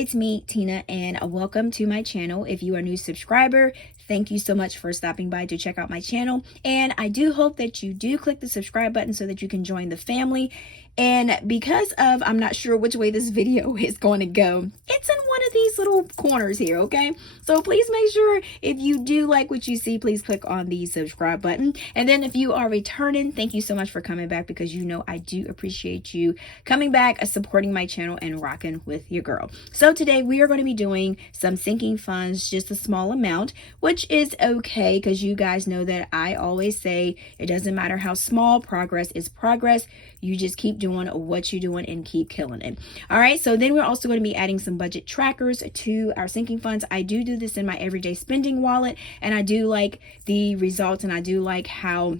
it's me, Tina, and welcome to my channel. If you are a new subscriber, thank you so much for stopping by to check out my channel. And I do hope that you do click the subscribe button so that you can join the family. And because of, I'm not sure which way this video is going to go, it's in one of these little corners here, okay? So please make sure if you do like what you see, please click on the subscribe button. And then if you are returning, thank you so much for coming back, because you know I do appreciate you coming back, supporting my channel, and rocking with your girl. So today we are going to be doing some sinking funds, just a small amount, which is okay, because you guys know that I always say it doesn't matter how small, progress is progress. You just keep doing what you're doing and keep killing it. All right, so then we're also going to be adding some budget trackers to our sinking funds. I do this in my everyday spending wallet, and I do like the results, and I do like how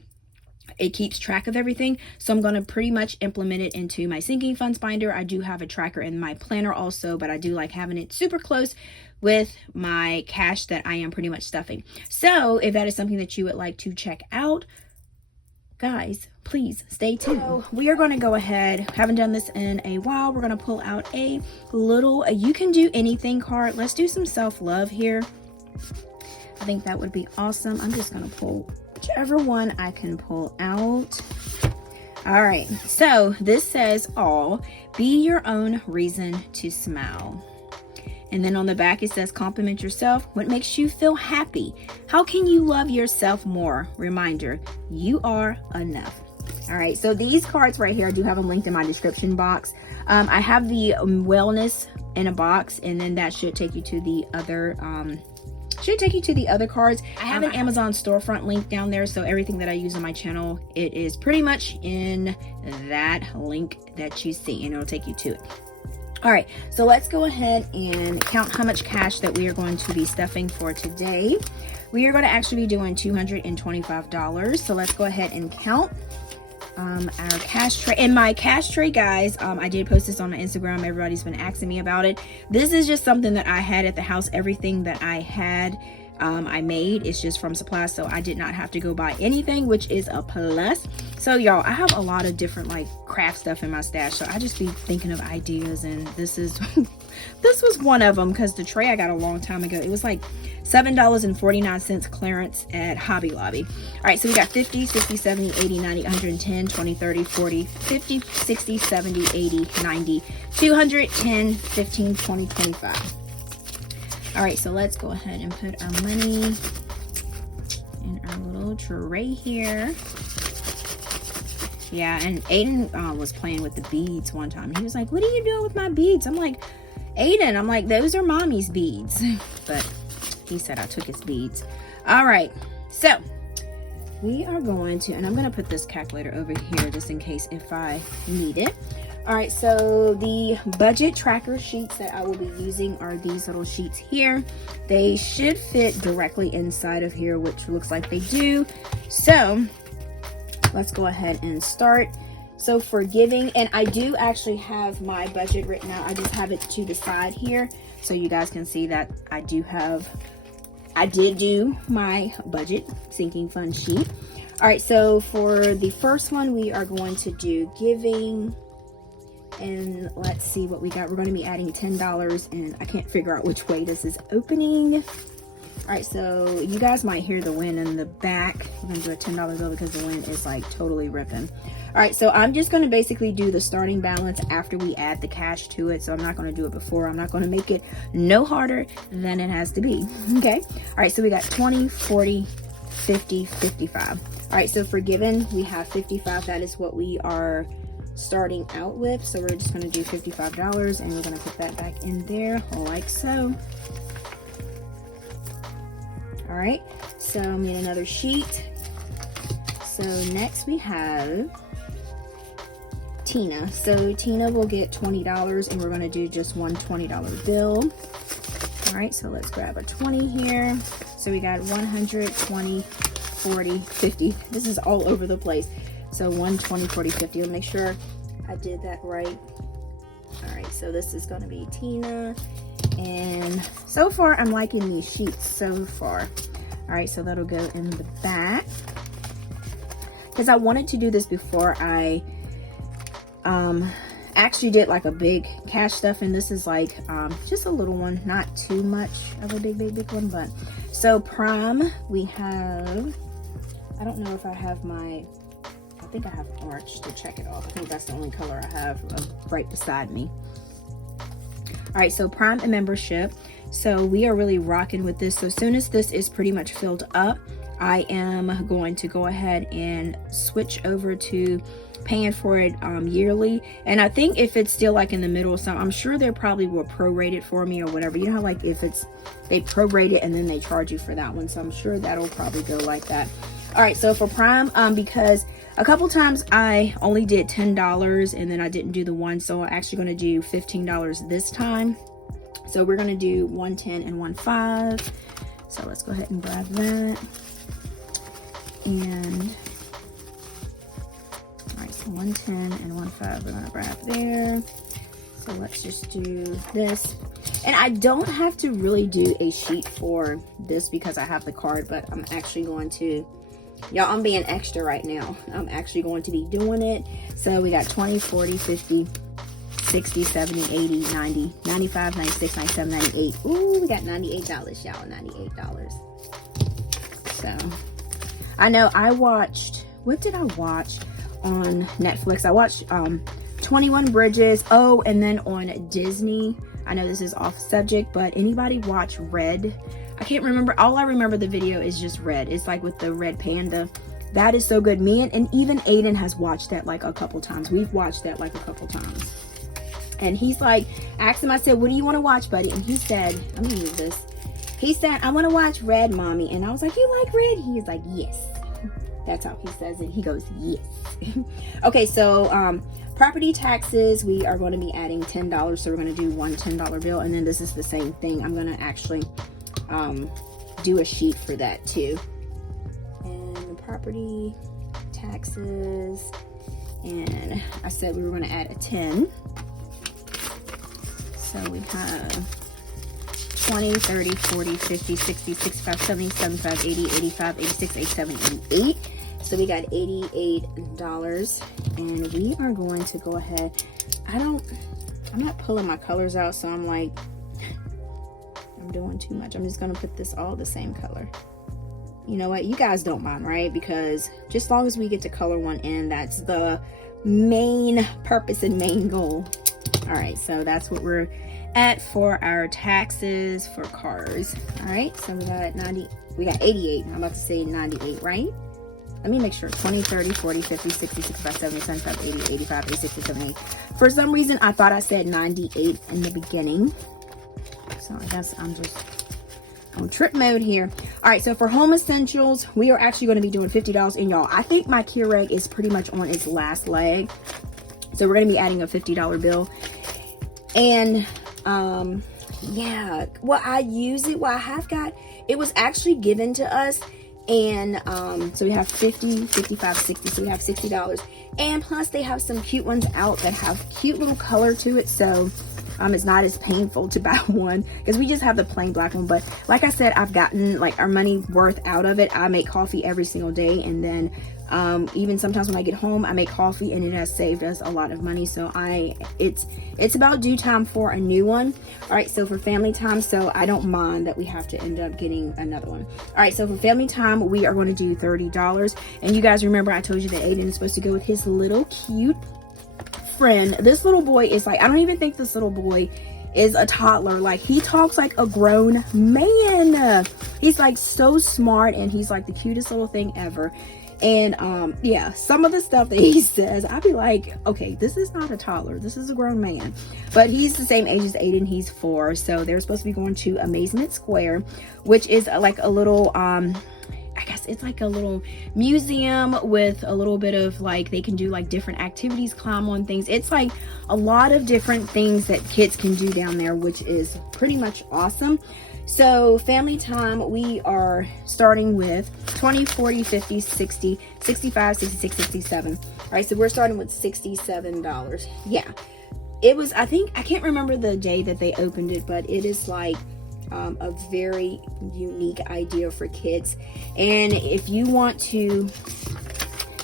it keeps track of everything. So I'm going to pretty much implement it into my sinking funds binder. I do have a tracker in my planner also, but I do like having it super close with my cash that I am pretty much stuffing. So if that is something that you would like to check out, guys, please stay tuned. So we are going to go ahead, haven't done this in a while, we're going to pull out a little you can do anything card. Let's do some self-love here. I think that would be awesome. I'm just going to pull whichever one I can pull out. All right, so this says, all be your own reason to smile. And then on the back it says, compliment yourself. What makes you feel happy? How can you love yourself more? Reminder, you are enough. All right, so these cards right here, I do have them linked in my description box. I have the wellness in a box, and then that should take you to the other cards. I have an Amazon storefront link down there, so everything that I use on my channel, it is pretty much in that link that you see, and it'll take you to it. All right, so let's go ahead and count how much cash that we are going to be stuffing for today. We are going to actually be doing $225. So let's go ahead and count our cash tray. And my cash tray, guys, I did post this on my Instagram. Everybody's been asking me about it. This is just something that I had at the house. Everything that I had, I made. It's just from supplies, so I did not have to go buy anything, which is a plus. So y'all, I have a lot of different like craft stuff in my stash, so I just be thinking of ideas, and this is this was one of them, because the tray I got a long time ago, it was like $7.49 clearance at Hobby Lobby. All right, so we got 50, 60, 70, 80, 90, 110, 20, 30, 40, 50, 60, 70, 80, 90, 200, 10, 15, 20, 25. All right, so let's go ahead and put our money in our little tray here. Yeah, and Aiden was playing with the beads one time. He was like, what are you doing with my beads? I'm like, Aiden, I'm like, those are mommy's beads. But he said I took his beads. All right, so we are going to, and I'm going to put this calculator over here just in case if I need it. All right, so the budget tracker sheets that I will be using are these little sheets here. They should fit directly inside of here, which looks like they do. So let's go ahead and start. So for giving, and I do actually have my budget written out. I just have it to the side here, so you guys can see that I did do my budget sinking fund sheet. All right, so for the first one, we are going to do giving. And let's see what we got. We're going to be adding $10, and I can't figure out which way this is opening. All right, so you guys might hear the wind in the back. We're going to do a $10 bill because the wind is like totally ripping. All right, so I'm just going to basically do the starting balance after we add the cash to it. So I'm not going to do it before. I'm not going to make it no harder than it has to be. Okay. All right, so we got 20, 40, 50, 55. All right, so for giving, we have 55. That is what we are starting out with. So we're just going to do $55, and we're going to put that back in there like so. All right, so I'm getting another sheet. So next we have Tina. So Tina will get $20, and we're going to do just one $20 bill. All right, so let's grab a 20 here. So we got 100, 20, 40, 50. This is all over the place. So 1, 20, 40, 50. I'll make sure I did that right. All right, so this is going to be Tina. And so far, I'm liking these sheets so far. All right, so that'll go in the back. Because I wanted to do this before I actually did like a big cash stuff, and this is like just a little one, not too much of a big one. But so prom, we have, I don't know if I have my, I think I have orange to check it off. I think that's the only color I have right beside me. All right, so prime and membership. So we are really rocking with this. So as soon as this is pretty much filled up, I am going to go ahead and switch over to paying for it yearly. And I think if it's still like in the middle of something, I'm sure they probably will prorate it for me or whatever. You know how like if it's, they prorate it and then they charge you for that one. So I'm sure that'll probably go like that. All right, so for prime, because a couple times I only did $10 and then I didn't do the one, so I'm actually going to do $15 this time. So we're going to do 110 and 15. So let's go ahead and grab that. And all right, so 110 and 15 we're going to grab there. So let's just do this. And I don't have to really do a sheet for this because I have the card, but I'm actually going to, y'all, I'm being extra right now. I'm actually going to be doing it. So we got 20, 40, 50, 60, 70, 80, 90, 95, 96, 97, 98. Ooh, we got $98, y'all, $98. So I know I watched, what did I watch on Netflix? I watched 21 Bridges. Oh, and then on Disney, I know this is off subject, but anybody watch Red? I can't remember. All I remember the video is just Red. It's like with the red panda. That is so good. Me and even Aiden has watched that like a couple times. We've watched that like a couple times. And he's like, I asked him, I said, what do you want to watch, buddy? And he said, let me use this. He said, I want to watch Red, Mommy. And I was like, you like Red? He is like, yes. That's how he says it. He goes, yes. Okay, so property taxes, we are going to be adding $10. So we're going to do one $10 bill. And then this is the same thing. I'm going to actually do a sheet for that too. And property taxes. And I said we were going to add a 10. So we have 20, 30, 40, 50, 60, 65, 70, 75, 80, 85, 86, 87, 88. So we got $88. And we are going to go ahead. I'm not pulling my colors out, so I'm like, I'm doing too much. I'm just going to put this all the same color. You know what? You guys don't mind, right? Because just as long as we get to color one in, that's the main purpose and main goal. All right, so that's what we're at for our taxes for cars. All right, so we got 90, we got 88. I'm about to say 98, right? Let me make sure. 20, 30, 40, 50, 60, 65, 70, 75, 80, 85, 86, 87, 88. For some reason, I thought I said 98 in the beginning. So I guess I'm just on trip mode here. All right, so for home essentials, we are actually going to be doing $50. And y'all, I think my Keurig is pretty much on its last leg. So we're going to be adding a $50 bill. And yeah, well, I use it. Well, I have got, it was actually given to us. And so we have 50, 55, 60. So we have $60. And plus they have some cute ones out that have cute little color to it. So it's not as painful to buy one because we just have the plain black one. But like I said, I've gotten like our money worth out of it. I make coffee every single day, and then even sometimes when I get home, I make coffee, and it has saved us a lot of money. So it's about due time for a new one. All right, so for family time, so I don't mind that we have to end up getting another one. All right, so for family time, we are going to do $30. And you guys remember I told you that Aiden is supposed to go with his little cute friend. This little boy is like, I don't even think this little boy is a toddler. Like, he talks like a grown man. He's like so smart, and he's like the cutest little thing ever. And yeah, some of the stuff that he says, I'd be like, okay, this is not a toddler, this is a grown man. But he's the same age as Aiden. He's 4. So they're supposed to be going to Amazement Square, which is like a little I guess it's like a little museum with a little bit of like, they can do like different activities, climb on things. It's like a lot of different things that kids can do down there, which is pretty much awesome. So family time, we are starting with 20, 40, 50, 60, 65, 66, 67. All right, so we're starting with $67. Yeah, it was, I think, I can't remember the day that they opened it, but it is like a very unique idea for kids. And if you want to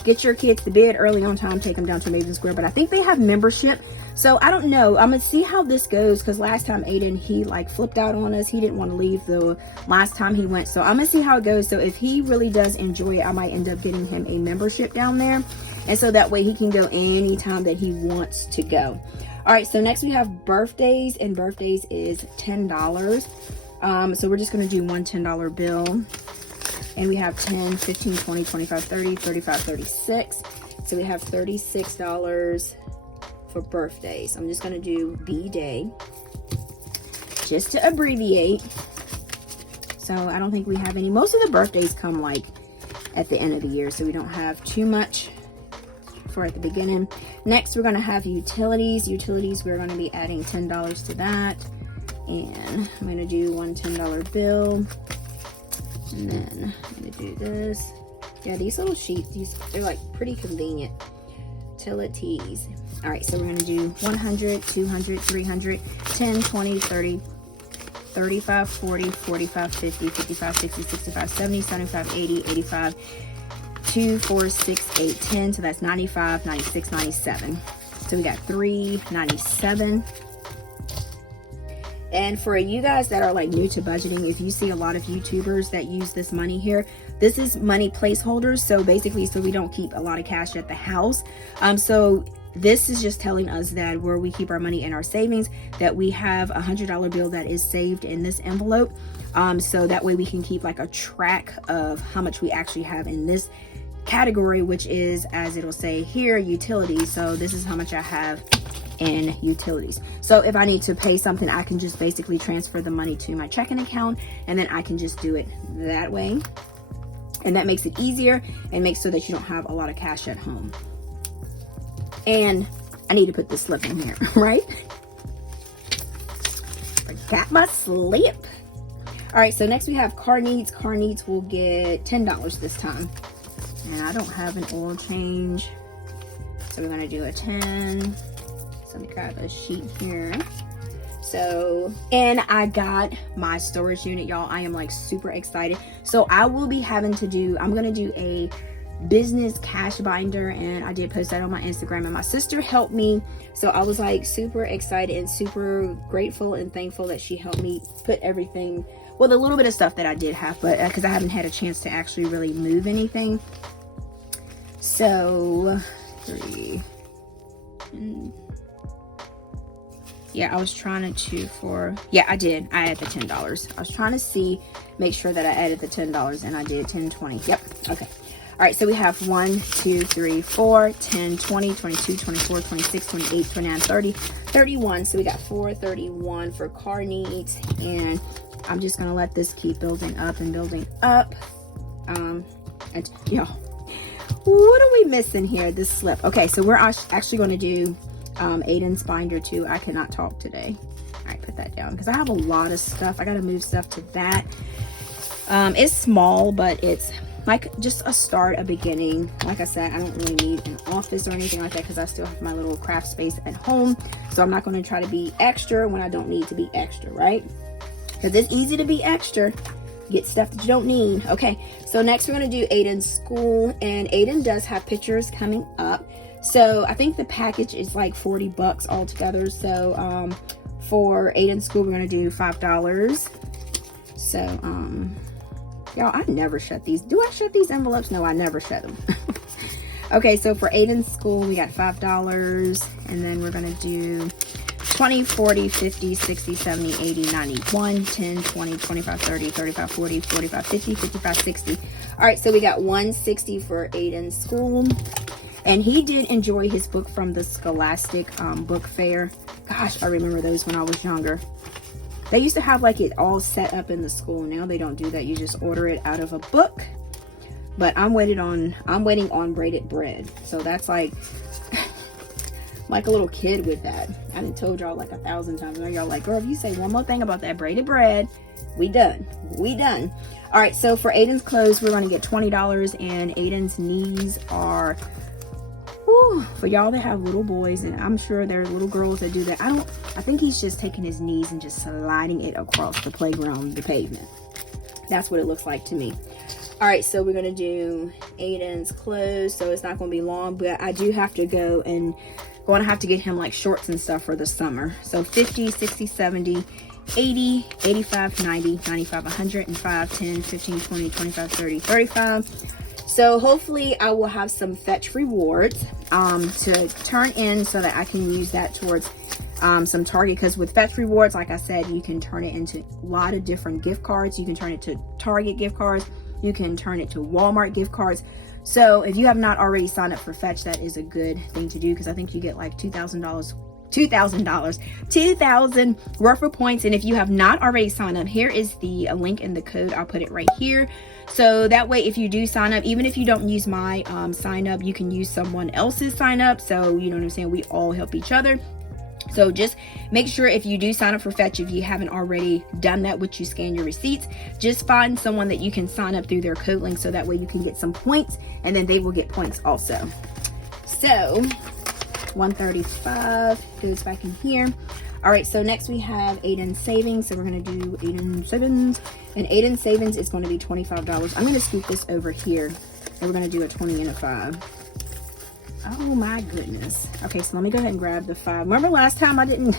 get your kids to bed early on time, take them down to Amazement Square. But I think they have membership, So I don't know. I'm gonna see how this goes, because last time Aiden, he like flipped out on us. He didn't want to leave the last time he went. So I'm gonna see how it goes. So if he really does enjoy it, I might end up getting him a membership down there, and so that way he can go anytime that he wants to go. All right, so next we have birthdays, and birthdays is $10. So we're just gonna do one $10 bill, and we have 10, 15, 20, 25, 30, 35, 36. So we have $36 for birthdays. I'm just gonna do B day, just to abbreviate. So I don't think we have any. Most of the birthdays come like at the end of the year, so we don't have too much for at the beginning. Next, we're gonna have utilities. Utilities, we're gonna be adding $10 to that. And I'm gonna do one $10 bill. And then I'm gonna do this. Yeah, these little sheets, they're like pretty convenient. Utilities. All right, so we're gonna do 100, 200, 300, 10, 20, 30, 35, 40, 45, 50, 55, 60, 65, 70, 75, 80, 85, 2, 4, 6, 8, 10. So that's 95, 96, 97. So we got 397. And for you guys that are like new to budgeting, if you see a lot of YouTubers that use this money here, this is money placeholders. So basically, so we don't keep a lot of cash at the house. So this is just telling us that where we keep our money in our savings, that we have a $100 bill that is saved in this envelope. So that way we can keep like a track of how much we actually have in this category, which is, as it'll say here, utilities. So this is how much I have in utilities. So if I need to pay something, I can just basically transfer the money to my checking account, and then I can just do it that way. And that makes it easier and makes so that you don't have a lot of cash at home. And I need to put this slip in here, right? Forgot my slip. All right, so next we have car needs. Car needs will get $10 this time. And I don't have an oil change, so we're gonna do a 10. So we grab a sheet here. So, and I got my storage unit, y'all. I am like super excited. So I will be having to do, I'm gonna do a business cash binder, and I did post that on my Instagram, and my sister helped me. So I was like super excited and super grateful and thankful that she helped me put everything, well, the little bit of stuff that I did have, but because I haven't had a chance to actually really move anything. So 3. Yeah, I was trying to yeah, I did. I added the $10. I was trying to see, make sure that I added the $10, and I did 10, 20. Yep. Okay. All right, so we have 1, 2, 3, 4, 10, 20, 22, 24, 26, 28, 29, 30, 31. So we got 431 for car needs, and I'm just gonna let this keep building up and building up. And y'all, what are we missing here? This slip. Okay, so we're actually going to do Aiden's binder too. I cannot talk today. All right, put that down because I have a lot of stuff. I got to move stuff to that. It's small, but it's like just a start, a beginning. Like I said, I don't really need an office or anything like that because I still have my little craft space at home. So I'm not going to try to be extra when I don't need to be extra, right? Because it's easy to be extra. Get stuff that you don't need. Okay, so next we're going to do Aiden's school, and Aiden does have pictures coming up. So I think the package is like $40 altogether. So for Aiden's school, we're going to do $5. So y'all, I never shut these. Do I shut these envelopes? No, I never shut them. Okay, so for Aiden's school, we got $5, and then we're going to do 20, 40, 50, 60, 70, 80, 90, 1, 10, 20, 25, 30, 35, 40, 45, 50, 55, 60. All right, so we got 160 for Aiden's school. And he did enjoy his book from the Scholastic book fair. Gosh, I remember those when I was younger. They used to have like it all set up in the school. Now they don't do that. You just order it out of a book. But I'm waiting on braided bread. So that's like a little kid with that. I done told y'all like 1,000 times. Now y'all like, girl, if you say one more thing about that braided bread, we done. All right, so for Aiden's clothes, we're going to get $20, and Aiden's knees are, whew, for y'all that have little boys, and I'm sure there are little girls that do that. I think he's just taking his knees and just sliding it across the playground, the pavement. That's what it looks like to me. All right, so we're going to do Aiden's clothes, so it's not going to be long, but I do have to go and going to have to get him like shorts and stuff for the summer. So 50, 60, 70, 80, 85, 90, 95, 105, 10, 15, 20, 25, 30, 35. So hopefully I will have some fetch rewards to turn in so that I can use that towards some Target, because with fetch rewards, like I said, you can turn it into a lot of different gift cards. You can turn it to Target gift cards. You can turn it to Walmart gift cards. So if you have not already signed up for fetch, that is a good thing to do, because I think you get like $2,000 worth of points. And if you have not already signed up, here is the link in the code. I'll put it right here. So that way, if you do sign up, even if you don't use my sign up, you can use someone else's sign up. So you know what I'm saying? We all help each other. So just make sure if you do sign up for fetch, if you haven't already done that, which you scan your receipts, just find someone that you can sign up through their code link, so that way you can get some points and then they will get points also. So 135 goes back in here. All right, so next we have Aiden savings. So we're going to do Aiden savings, and Aiden savings is going to be $25. I'm going to scoot this over here, and we're going to do a 20 and a 5. Oh my goodness. Okay, so let me go ahead and grab the 5. Remember last time I didn't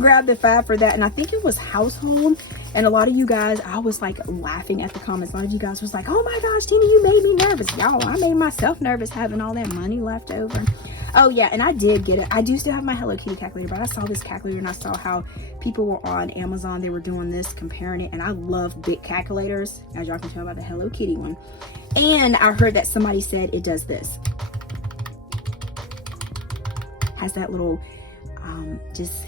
grab the 5 for that, and I think it was household. And a lot of you guys, I was like laughing at the comments. A lot of you guys was like, oh my gosh, Tina, you made me nervous. Y'all, I made myself nervous having all that money left over. Oh yeah, and I did get it. I do still have my Hello Kitty calculator, but I saw this calculator and I saw how people were on Amazon. They were doing this, comparing it, and I love big calculators, as y'all can tell by the Hello Kitty one. And I heard that somebody said it does this. Has that little just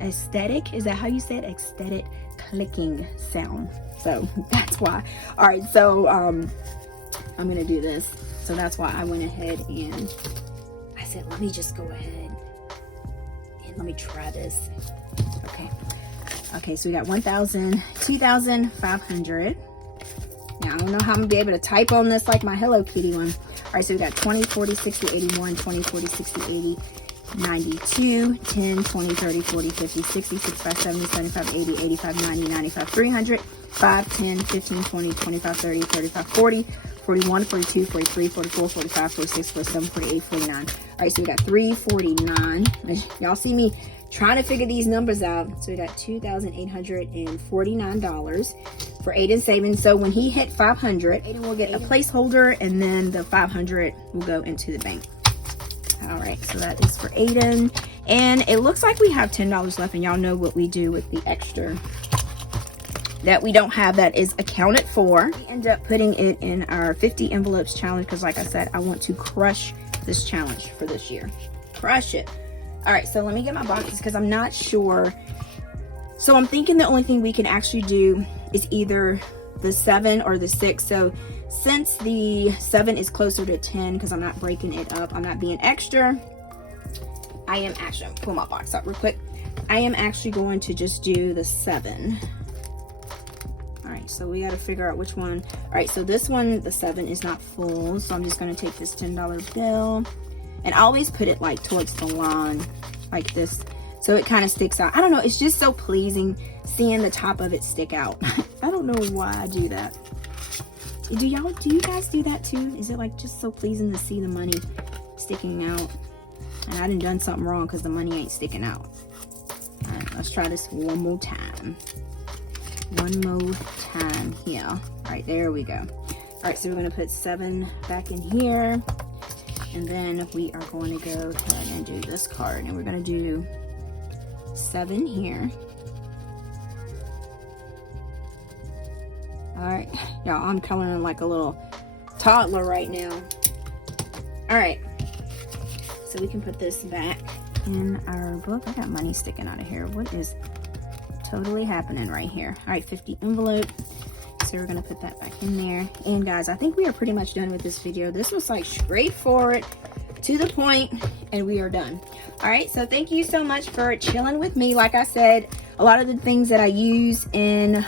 aesthetic, is that how you say it? Aesthetic clicking sound. So that's why. All right, so I'm gonna do this. So that's why I went ahead and I said, let me just go ahead and let me try this. Okay, so we got 1,000, 2,500. Now I don't know how I'm gonna be able to type on this like my Hello Kitty one. All right, so we got 20, 40, 60, 81, 20, 40, 60, 80, 92, 10, 20, 30, 40, 50, 60, 65, 70, 75, 80, 85, 90, 95, 300, 5, 10, 15, 20, 25, 30, 35, 40, 41, 42, 43, 44, 45, 46, 47, 48, 49. All right, so we got 349. Y'all see me trying to figure these numbers out. So we got $2,849 for Aiden savings. So when he hit 500, Aiden will get a placeholder, and then the 500 will go into the bank. All right, so that is for Aiden. And it looks like we have $10 left, and y'all know what we do with the extra that we don't have that is accounted for. We end up putting it in our 50 envelopes challenge, because like I said, I want to crush this challenge for this year. Crush it. All right, so let me get my boxes, because I'm not sure. So I'm thinking the only thing we can actually do is either the 7 or the 6. So since the 7 is closer to 10, because I'm not breaking it up, I'm not being extra, I am actually, I'm pull my box out real quick. I am actually going to just do the 7. All right, so we got to figure out which one. All right, so this one, the 7 is not full, so I'm just going to take this $10 bill, and I always put it like towards the line like this, so it kind of sticks out. I don't know, it's just so pleasing seeing the top of it stick out. I don't know why I do that. Do you guys do that too? Is it like just so pleasing to see the money sticking out? And I done something wrong because the money ain't sticking out. All right, let's try this one more time. One more time here. All right, there we go. All right, so we're going to put 7 back in here, and then we are going to go ahead and do this card, and we're going to do 7 here. All right, y'all, I'm coloring like a little toddler right now. All right, so we can put this back in our book. I got money sticking out of here. What is totally happening right here? All right, 50 envelope. So we're gonna put that back in there. And guys, I think we are pretty much done with this video. This was like straightforward, to the point, and we are done. All right, so thank you so much for chilling with me. Like I said, A lot of the things that I use in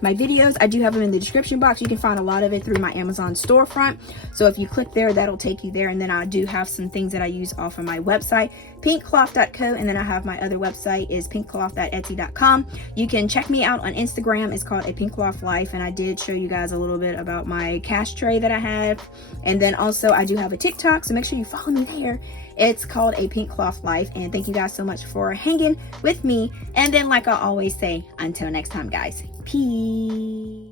my videos, I do have them in the description box. You can find a lot of it through my Amazon storefront. So if you click there, that'll take you there. And then I do have some things that I use off of my website, pinkcloth.co. And then I have my other website is pinkcloth.etsy.com. You can check me out on Instagram. It's called A Pink Cloth Life. And I did show you guys a little bit about my cash tray that I have. And then also I do have a TikTok, so make sure you follow me there. It's called A Pink Cloth Life. And thank you guys so much for hanging with me. And then, like I always say, until next time, guys, peace.